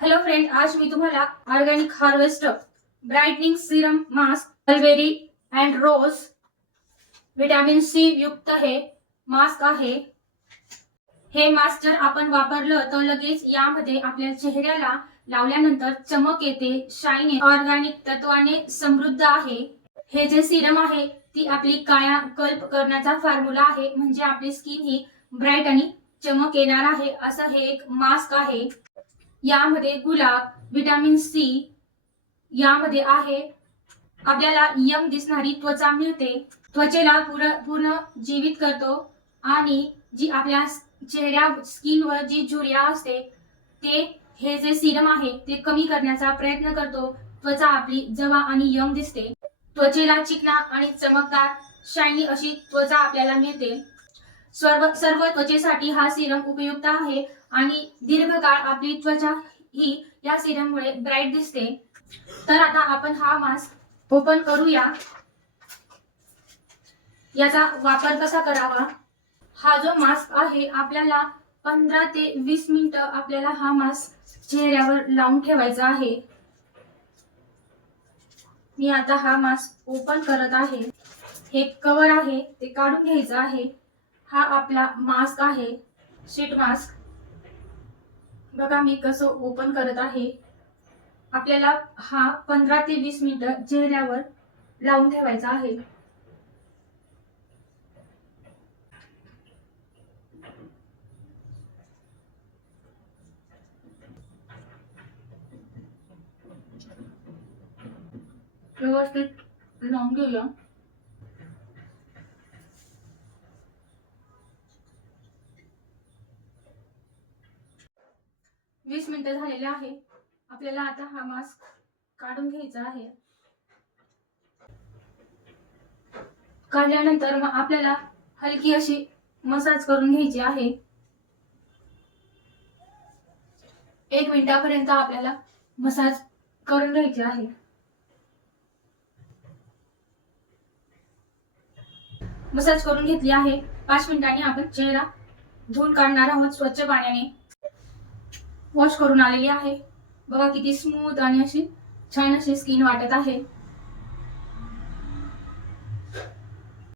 Hello friend आज मी तुम्हाला organic harvest brightening serum mask aloe vera and rose vitamin C युक्त हे मास्क आहे. हे मास्क जर आपण वापरलं तर लगेच यामध्ये आपल्या चेहऱ्याला लावल्यानंतर चमक येते शाईन ऑर्गॅनिक तत्वाने समृद्ध आहे. हे जे सिरम आहे ती आपली काया कल्प करण्याचा फॉर्म्युला आहे. म्हणजे आपली स्किन ही ब्राईट आणि चमक येणार आहे. असं हे एक मास्क आहे. यामध्ये गुलाब व्हिटॅमिन सी यामध्ये आहे. आपल्याला यंग दिसणारी त्वचा मिळते. त्वचेला पूर्ण पूर्ण जीवित करतो आणि जी आपल्या चेहऱ्या स्किनवर जी झुर्या असते ते हे जे सिरम आहे ते कमी करण्याचा प्रयत्न करतो. त्वचा आपली जवा आणि यंग दिसते. त्वचेला चिकना आणि चमकदार शायनी अशी त्वचा आपल्याला मिळते. सर्व सर्व त्वचेसाठी हा सिरम उपयुक्त आहे. आणि दीर्घकाळ आपली त्वचा ही या सिरममुळे ब्राईट दिसते. तर आता आपण हा मास्क ओपन करूया. याचा वापर कसा करावा? हा जो मास्क आहे आपल्याला पंधरा ते वीस मिनिट आपल्याला हा मास्क चेहऱ्यावर लावून ठेवायचा आहे. मी आता हा मास्क ओपन करत आहे. हे कवर आहे ते काढून घ्यायचं आहे. हा आपला मास्क आहे. शीट मास्क बघा मी कसं ओपन करत आहे. आपल्याला हा पंधरा ते वीस मिनिटं चेहऱ्यावर लावून ठेवायचा आहे. व्यवस्थित लावून घेऊया. वीस मिनिटं झालेले आहे. आपल्याला आता हा मास्क काढून घ्यायचा आहे. काढल्यानंतर मग आपल्याला हलकी अशी मसाज करून घ्यायची आहे. एक मिनिटापर्यंत आपल्याला मसाज करून घ्यायची आहे. मसाज करून घेतली आहे. पाच मिनिटांनी आपण चेहरा धुवून काढणार आहोत. स्वच्छ पाण्याने. वॉश करून आलेली आहे. बघा किती स्मूथ आणि अशी छान अशी स्किन वाटत आहे.